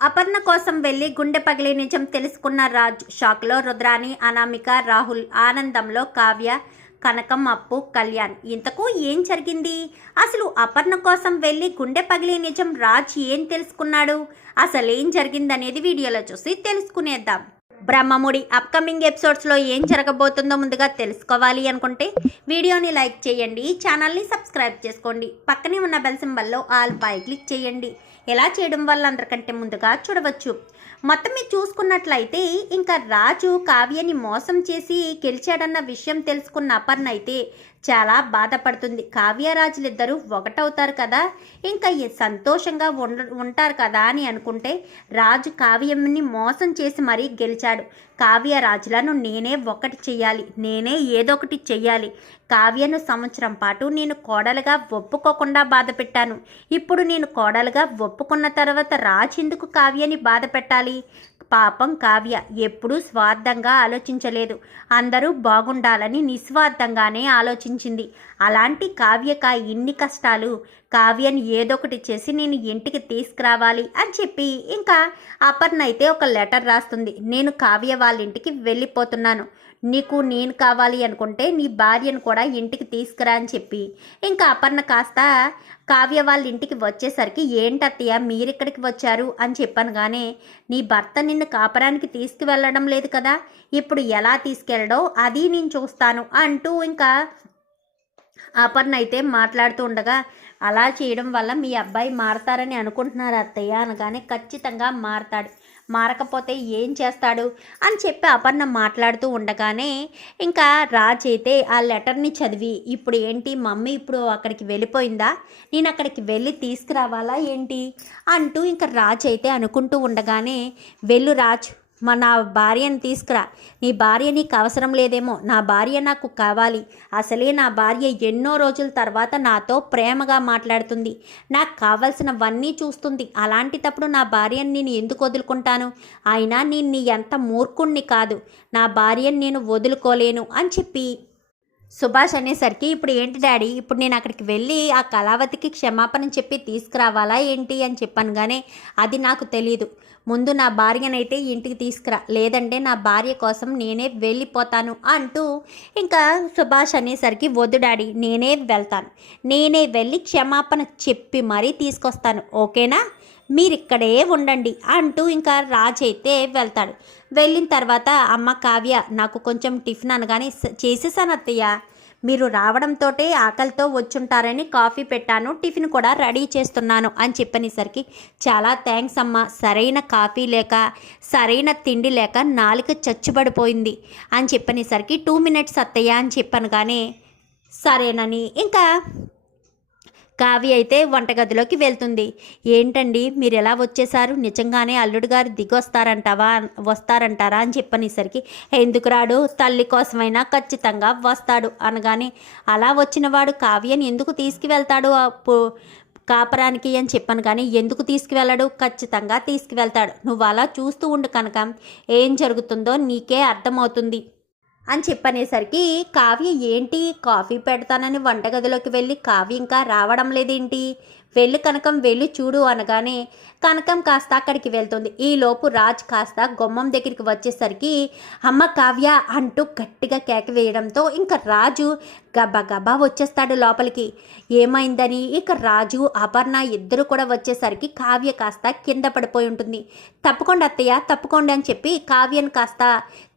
అపర్ణ కోసం వెళ్లి గుండె పగిలి నిజం తెలుసుకున్న రాజ్. షాక్లో రుద్రాని, అనామిక, రాహుల్. ఆనందంలో కావ్య, కనకం, అప్పు, కళ్యాణ్. ఇంతకు ఏం జరిగింది? అసలు అపర్ణ కోసం వెళ్ళి గుండె పగిలి నిజం రాజ్ ఏం తెలుసుకున్నాడు? అసలేం జరిగిందనేది వీడియోలో చూసి తెలుసుకునేద్దాం. బ్రహ్మముడి అప్కమింగ్ ఎపిసోడ్స్లో ఏం జరగబోతుందో ముందుగా తెలుసుకోవాలి అనుకుంటే వీడియోని లైక్ చేయండి, ఛానల్ని సబ్స్క్రైబ్ చేసుకోండి, పక్కనే ఉన్న బెల్ సింబల్లో ఆల్ పై క్లిక్ చేయండి. ఎలా చేయడం వల్ల అందరికంటే ముందుగా చూడవచ్చు. మొత్తం మీరు చూసుకున్నట్లయితే ఇంకా రాజు కావ్యని మోసం చేసి గెలిచాడన్న విషయం తెలుసుకున్న అపర్ణ అయితే చాలా బాధపడుతుంది. కావ్యరాజులిద్దరూ ఒకటవుతారు కదా, ఇంకా సంతోషంగా ఉంటారు కదా అని అనుకుంటే రాజు కావ్యని మోసం చేసి మరీ గెలిచాడు. కావ్యరాజులను నేనే ఒకటి చెయ్యాలి, నేనే ఏదో ఒకటి చెయ్యాలి. కావ్యను సంవత్సరం పాటు నేను కోడలుగా ఒప్పుకోకుండా బాధ పెట్టాను. ఇప్పుడు నేను కోడలుగా ఒప్పుకున్న తర్వాత రాజు ఎందుకు కావ్యని బాధ పెట్టాలి? పాపం కావ్య ఎప్పుడూ స్వార్థంగా ఆలోచించలేదు, అందరూ బాగుండాలని నిస్వార్థంగానే ఆలోచించింది. అలాంటి కావ్యక ఇన్ని కష్టాలు. కావ్యని ఏదొకటి చేసి నేను ఇంటికి తీసుకురావాలి అని చెప్పి ఇంకా అపర్ణ అయితే ఒక లెటర్ రాస్తుంది. నేను కావ్య వాళ్ళ ఇంటికి వెళ్ళిపోతున్నాను, నీకు నేను కావాలి అనుకుంటే నీ భార్యను కూడా ఇంటికి తీసుకురా అని చెప్పి ఇంకా అపర్ణ కాస్త కావ్య వాళ్ళ ఇంటికి వచ్చేసరికి ఏంటత్తయ్య మీరిక్కడికి వచ్చారు అని చెప్పాను. కానీ నీ భర్త నిన్ను కాపరానికి తీసుకువెళ్ళడం లేదు కదా, ఇప్పుడు ఎలా తీసుకెళ్ళడో అది నేను చూస్తాను అంటూ ఇంకా అపర్ణ అయితే మాట్లాడుతూ ఉండగా, అలా చేయడం వల్ల మీ అబ్బాయి మారతారని అనుకుంటున్నారు అత్తయ్య అనగానే, ఖచ్చితంగా మారతాడు, మారకపోతే ఏం చేస్తాడు అని చెప్పి అపర్ణ మాట్లాడుతూ ఉండగానే ఇంకా రాజ్ అయితే ఆ లెటర్ని చదివి, ఇప్పుడు ఏంటి మమ్మీ ఇప్పుడు అక్కడికి వెళ్ళిపోయిందా, నేను అక్కడికి వెళ్ళి తీసుకురావాలా ఏంటి అంటూ ఇంకా రాజ్ అయితే అనుకుంటూ ఉండగానే, వెళ్ళు రాజ్, నా భార్యని తీసుకురా, నీ భార్య నీకు అవసరం లేదేమో, నా భార్య నాకు కావాలి, అసలే నా భార్య ఎన్నో రోజుల తర్వాత నాతో ప్రేమగా మాట్లాడుతుంది, నాకు కావాల్సినవన్నీ చూస్తుంది, అలాంటిటప్పుడు నా భార్యని నేను ఎందుకు వదులుకుంటాను, అయినా నేను నీ ఎంత మూర్ఖుణ్ణి కాదు, నా భార్యని నేను వదులుకోలేను అని చెప్పి సుభాష్ అనేసరికి, ఇప్పుడు ఏంటి డాడీ, ఇప్పుడు నేను అక్కడికి వెళ్ళి ఆ కళావతికి క్షమాపణ చెప్పి తీసుకురావాలా ఏంటి అని చెప్పాను. కానీ అది నాకు తెలియదు, ముందు నా భార్యనైతే ఇంటికి తీసుకురా, లేదంటే నా భార్య కోసం నేనే వెళ్ళిపోతాను అంటూ ఇంకా సుభాష్ అనేసరికి, వద్దు డాడీ, నేనే వెళ్తాను, నేనే వెళ్ళి క్షమాపణ చెప్పి మరీ తీసుకొస్తాను, ఓకేనా, మీరిక్కడే ఉండండి అంటూ ఇంకా రాజ్ అయితే వెళ్తాడు. వెళ్ళిన తర్వాత, అమ్మ కావ్య నాకు కొంచెం టిఫిన్ అనగానే, చేసేసాను అత్తయ్య, మీరు రావడంతో ఆకలితో వచ్చుంటారని కాఫీ పెట్టాను, టిఫిన్ కూడా రెడీ చేస్తున్నాను అని చెప్పనేసరికి, చాలా థ్యాంక్స్ అమ్మ, సరైన కాఫీ లేక సరైన తిండి లేక నాలుక చచ్చుబడిపోయింది అని చెప్పనేసరికి, 2 minutes అత్తయ్య అని చెప్పాను. కానీ సరేనని ఇంకా కావ్య అయితే వంటగదిలోకి వెళ్తుంది. ఏంటండి మీరు ఎలా వచ్చేసారు, నిజంగానే అల్లుడు గారు వస్తారంటారా అని చెప్పనేసరికి, ఎందుకు రాడు, తల్లి కోసమైనా ఖచ్చితంగా వస్తాడు అనగానే, అలా వచ్చినవాడు కావ్యని ఎందుకు తీసుకువెళ్తాడు కాపరానికి అని చెప్పాను. కానీ ఎందుకు తీసుకువెళ్ళడు, ఖచ్చితంగా తీసుకువెళ్తాడు, నువ్వు అలా చూస్తూ ఉండు కనుక ఏం జరుగుతుందో నీకే అర్థమవుతుంది అని చెప్పనేసరికి, కావ్య ఏంటి కాఫీ పెడతానని వంటగదిలోకి వెళ్ళి కావ్య ఇంకా రావడం లేదేంటి, వెళ్ళి కనకం వెళ్ళి చూడు అనగానే కనకం కాస్త అక్కడికి వెళ్తుంది. ఈలోపు రాజ్ కాస్త గుమ్మం దగ్గరికి వచ్చేసరికి, అమ్మ కావ్య అంటూ గట్టిగా కేక వేయడంతో ఇంకా రాజు గబా గబా వచ్చేస్తాడు లోపలికి. ఏమైందని ఇక రాజు అపర్ణ ఇద్దరు కూడా వచ్చేసరికి కావ్య కాస్త కింద పడిపోయి ఉంటుంది. తప్పకుండా అత్తయ్య తప్పకుండా అని చెప్పి కావ్యను కాస్త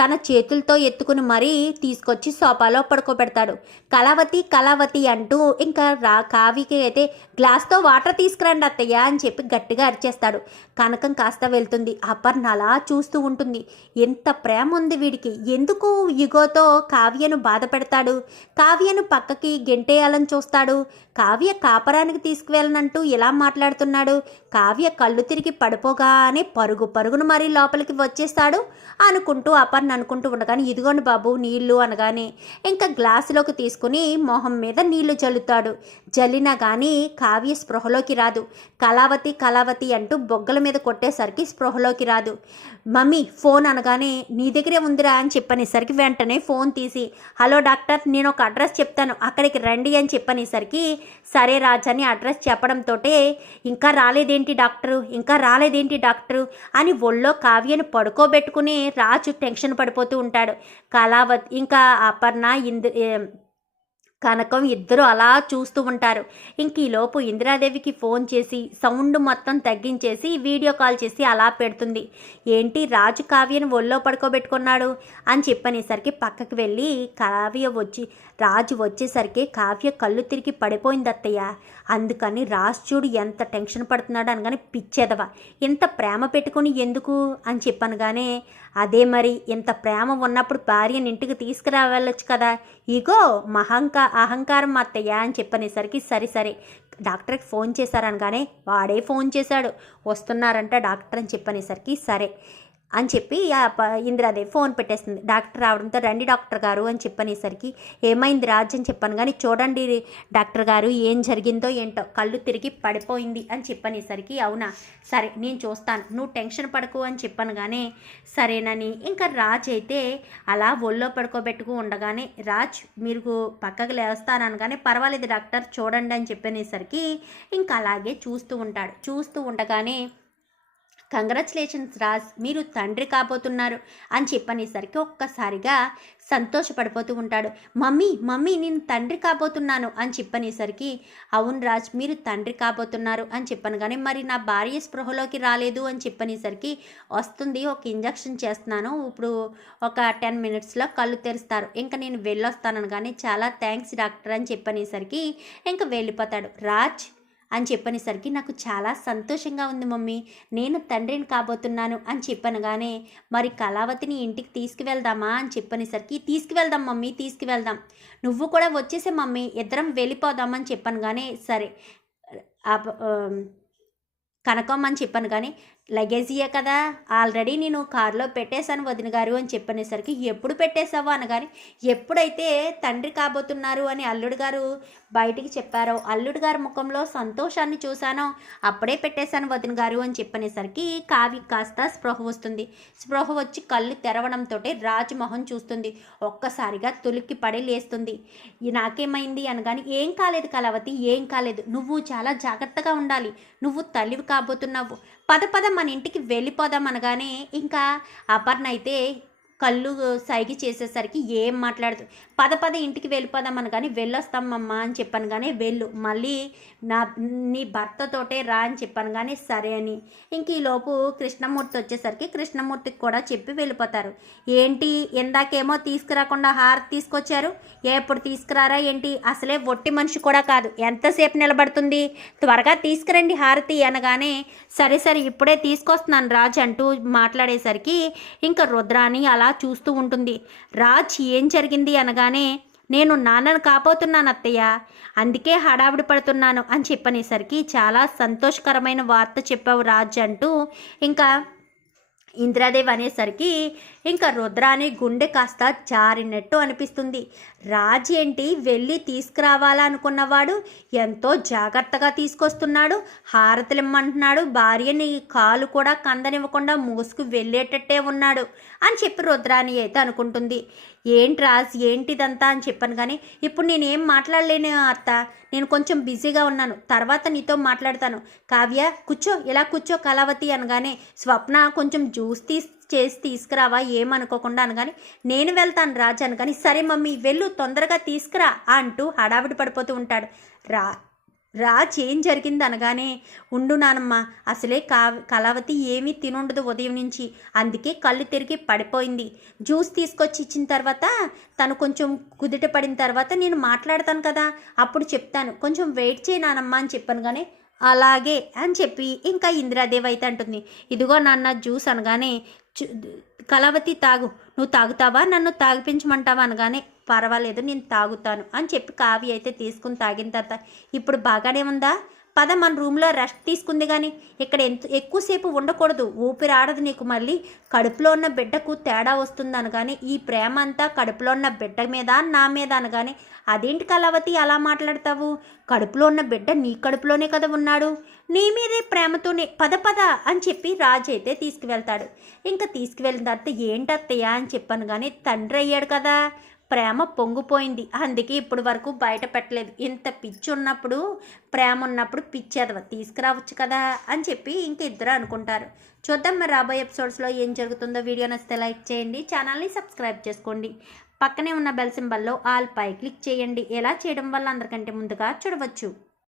తన చేతులతో ఎత్తుకుని మరీ తీసుకొచ్చి సోఫాలో పడుకోబెడతాడు. కళావతి కళావతి అంటూ ఇంకా కావ్యకి అయితే, గ్లాస్తో వాటర్ తీసుకురండి అత్తయ్య అని చెప్పి గట్టిగా అరిచేస్తాడు. కనకం కాస్త వెళ్తుంది. అపర్ణ అలా చూస్తూ ఉంటుంది. ఎంత ప్రేమ ఉంది వీడికి, ఎందుకు ఇగోతో కావ్యను బాధ పెడతాడు, కావ్యను పక్కకి గెంటేయాలని చూస్తాడు, కావ్య కాపరానికి తీసుకువెళ్ళనంటూ ఇలా మాట్లాడుతున్నాడు, కావ్య కళ్ళు తిరిగి పడిపోగానే పరుగు పరుగును మరీ లోపలికి వచ్చేస్తాడు అనుకుంటూ అపర్ణ అనుకుంటూ ఉండగానే, ఇదిగోండి బాబు నీళ్లు అనగానే ఇంకా గ్లాసులోకి తీసుకుని మొహం మీద నీళ్లు జల్లుతాడు. జల్లినా కానీ కావ్య స్పృహలోకి రాదు. కళావతి కళావతి అంటూ బొగ్గల మీద కొట్టేసరికి స్పృహలోకి రాదు. మమ్మీ ఫోన్ అనగానే, నీ దగ్గరే ఉందిరా అని చెప్పనేసరికి వెంటనే ఫోన్ తీసి, హలో డాక్టర్, నేను ఒక అడ్రస్ చెప్తాను అక్కడికి రండి అని చెప్పనేసరికి సరే రాజ్ అని అడ్రస్ చెప్పడంతో ఇంకా రాలేదేంటి డాక్టరు అని ఒళ్ళో కావ్యను పడుకోబెట్టుకుని రాజు టెన్షన్ పడిపోతూ ఉంటాడు. కళావతి ఇంకా అపర్ణ కనకం ఇద్దరు అలా చూస్తూ ఉంటారు. ఇంక ఈలోపు ఇందిరాదేవికి ఫోన్ చేసి సౌండ్ మొత్తం తగ్గించేసి వీడియో కాల్ చేసి అలా పెడుతుంది. ఏంటి రాజు కావ్యను ఒళ్ళో పడుకోబెట్టుకున్నాడు అని చెప్పనేసరికి పక్కకి వెళ్ళి రాజు వచ్చేసరికి కావ్య కళ్ళు తిరిగి పడిపోయింది అత్తయ్య. అందుకని రాజు చూడు ఎంత టెన్షన్ పడుతున్నాడు అనగానే పిచ్చేదవా ఇంత ప్రేమ పెట్టుకుని ఎందుకు అని చెప్పనగానే అదే మరి ఇంత ప్రేమ ఉన్నప్పుడు భార్యని ఇంటికి తీసుకురావాలొచ్చు కదా, ఇగో అహంకారం అత్తయ్య అని చెప్పనేసరికి సరే డాక్టర్కి ఫోన్ చేశారనగానే వాడే ఫోన్ చేశాడు వస్తున్నారంట డాక్టర్ అని చెప్పనేసరికి సరే అని చెప్పి ఇందిరాదేవి ఫోన్ పెట్టేస్తుంది. డాక్టర్ రావడంతో రండి డాక్టర్ గారు అని చెప్పనేసరికి ఏమైంది రాజ్ అని చెప్పాను కానీ చూడండి డాక్టర్ గారు ఏం జరిగిందో ఏంటో కళ్ళు తిరిగి పడిపోయింది అని చెప్పనేసరికి అవునా సరే నేను చూస్తాను నువ్వు టెన్షన్ పడకు అని చెప్పాను కానీ సరేనని ఇంకా రాజ్ అయితే అలా ఒళ్ళో పడుకోబెట్టుకు ఉండగానే రాజ్ మీరు పక్కకు లేస్తాననగానే పర్వాలేదు డాక్టర్ చూడండి అని చెప్పనేసరికి ఇంకా అలాగే చూస్తూ ఉండగానే కంగ్రాచులేషన్స్ రాజ్ మీరు తండ్రి కాబోతున్నారు అని చెప్పనేసరికి ఒక్కసారిగా సంతోషపడిపోతూ ఉంటాడు. మమ్మీ నేను తండ్రి కాబోతున్నాను అని చెప్పనేసరికి అవును రాజ్ మీరు తండ్రి కాబోతున్నారు అని చెప్పాను కానీ మరి నా భార్య స్పృహలోకి రాలేదు అని చెప్పనేసరికి వస్తుంది ఒక ఇంజక్షన్ చేస్తున్నాను ఇప్పుడు ఒక 10 minutesలో కళ్ళు తెరుస్తారు ఇంకా నేను వెళ్ళొస్తాను కానీ చాలా థ్యాంక్స్ డాక్టర్ అని చెప్పనేసరికి ఇంకా వెళ్ళిపోతాడు. రాజ్ అని చెప్పనేసరికి నాకు చాలా సంతోషంగా ఉంది మమ్మీ నేను తండ్రిని కాబోతున్నాను అని చెప్పనగానే మరి కళావతిని ఇంటికి తీసుకువెళ్దామా అని చెప్పనేసరికి తీసుకువెళ్దాం మమ్మీ తీసుకువెళ్దాం నువ్వు కూడా వచ్చేసే మమ్మీ ఇద్దరం వెళ్ళిపోదామని చెప్పనగానే సరే కనకం అని చెప్పాను కానీ లగేజీయే కదా ఆల్రెడీ నేను కారులో పెట్టేశాను వదిన గారు అని చెప్పనేసరికి ఎప్పుడు పెట్టేశావు అనగాని ఎప్పుడైతే తండ్రి కాబోతున్నారు అని అల్లుడు గారు బయటికి చెప్పారో అల్లుడు గారి ముఖంలో సంతోషాన్ని చూశానో అప్పుడే పెట్టేశాను వదిన గారు అని చెప్పనేసరికి కావి కాస్త స్పృహ వచ్చి కళ్ళు తెరవడంతో రాజమోహన్ చూస్తుంది. ఒక్కసారిగా తులిక్కి పడి లేస్తుంది. నాకేమైంది అనగాని ఏం కాలేదు కళావతి ఏం కాలేదు నువ్వు చాలా జాగ్రత్తగా ఉండాలి నువ్వు తల్లివి కాబోతున్నావు పద మన ఇంటికి వెళ్ళిపోదాం అనగానే ఇంకా అపర్ణ అయితే కళ్ళు సైగి చేసేసరికి ఏం మాట్లాడుతూ పద ఇంటికి వెళ్ళిపోదాం అనగానే వెళ్ళొస్తామమ్మా అని చెప్పాను కానీ వెళ్ళు మళ్ళీ నీ భర్తతోటే రా అని చెప్పాను కానీ సరే అని ఇంక ఈలోపు కృష్ణమూర్తి వచ్చేసరికి కృష్ణమూర్తికి కూడా చెప్పి వెళ్ళిపోతారు. ఏంటి ఇందాకేమో తీసుకురాకుండా హారతి తీసుకొచ్చారు ఎప్పుడు తీసుకురారా ఏంటి అసలే ఒట్టి మనిషి కూడా కాదు ఎంతసేపు నిలబడుతుంది త్వరగా తీసుకురండి హారతి అనగానే సరే ఇప్పుడే తీసుకొస్తున్నాను రాజ్ అంటూ మాట్లాడేసరికి ఇంకా రుద్రాని అలా చూస్తూ ఉంటుంది. రాజ్ ఏం జరిగింది అనగానే నేను నాన్నను కాబోతున్నాను అత్తయ్య అందుకే హడావిడి పడుతున్నాను అని చెప్పనేసరికి చాలా సంతోషకరమైన వార్త చెప్పావు రాజ్ అంటూ ఇంకా ఇంద్రాదేవి అనేసరికి ఇంకా రుద్రాని గుండె కాస్త జారినట్టు అనిపిస్తుంది. రాజు ఏంటి వెళ్ళి తీసుకురావాలనుకున్నవాడు ఎంతో జాగ్రత్తగా తీసుకొస్తున్నాడు హారతులిమ్మంటున్నాడు భార్యని కాలు కూడా కందనివ్వకుండా మూసుకు వెళ్ళేటట్టే ఉన్నాడు అని చెప్పి రుద్రాని అయితే అనుకుంటుంది. ఏంటి రాజ్ ఏంటిదంతా అని చెప్పాను కానీ ఇప్పుడు నేనేం మాట్లాడలేను అత్త నేను కొంచెం బిజీగా ఉన్నాను తర్వాత నీతో మాట్లాడతాను కావ్య ఇలా కూర్చో కళావతి అనగానే స్వప్న కొంచెం జ్యూస్ చేసి తీసుకురావా ఏమనుకోకుండా అనగానే నేను వెళ్తాను రాజ్ అనగాని సరే మమ్మీ వెళ్ళు తొందరగా తీసుకురా అంటూ హడావిడి పడిపోతూ ఉంటాడు. రాజ్ ఏం జరిగింది అనగానే ఉండు నానమ్మ అసలే కళావతి ఏమీ తినుండదు ఉదయం నుంచి అందుకే కళ్ళు తిరిగి పడిపోయింది జ్యూస్ తీసుకొచ్చి ఇచ్చిన తర్వాత తను కొంచెం కుదుట పడిన తర్వాత నేను మాట్లాడతాను కదా అప్పుడు చెప్తాను కొంచెం వెయిట్ చేయి నానమ్మ అని చెప్పాను కానీ అలాగే అని చెప్పి ఇంకా ఇందిరాదేవి అయితే అంటుంది ఇదిగో నాన్న జ్యూస్ అనగానే కళావతి తాగు నువ్వు తాగుతావా నన్ను తాగిపించమంటావా అనగానే పర్వాలేదు నేను తాగుతాను అని చెప్పి కావ్య అయితే తీసుకుని తాగిన తర్వాత ఇప్పుడు బాగానే ఉందా పద మన రూమ్లో రెస్ట్ తీసుకుంది కానీ ఇక్కడ ఎక్కువసేపు ఉండకూడదు ఊపిరి ఆడదు నీకు మళ్ళీ కడుపులో ఉన్న బిడ్డకు తేడా వస్తుంది అనగానే ఈ ప్రేమ అంతా కడుపులో ఉన్న బిడ్డ మీద నా మీద అనగానే అదేంటి కళావతి అలా మాట్లాడతావు కడుపులో ఉన్న బిడ్డ నీ కడుపులోనే కదా ఉన్నాడు నీ మీదే ప్రేమతోనే పద అని చెప్పి రాజు అయితే తీసుకువెళ్తాడు. ఇంకా తీసుకువెళ్ళిన తర్వాత ఏంటత్తయ్య అని చెప్పాను కానీ తండ్రి అయ్యాడు కదా ప్రేమ పొంగిపోయింది. అందుకే ఇప్పటి వరకు బయట పెట్టలేదు. ఇంత పిచ్చి ఉన్నప్పుడు, ప్రేమ ఉన్నప్పుడు పిచ్చి ఎదవ తీసుకురావచ్చు కదా అని చెప్పి ఇంక ఇద్దరు అనుకుంటారు. చూద్దాం మరి రాబోయే ఎపిసోడ్స్లో ఏం జరుగుతుందో. వీడియో నచ్చితే లైక్ చేయండి, ఛానల్ని సబ్స్క్రైబ్ చేసుకోండి, పక్కనే ఉన్న బెల్ సింబల్లో ఆల్ పై క్లిక్ చేయండి. ఎలా చేయడం వల్ల అందరికంటే ముందుగా చూడవచ్చు.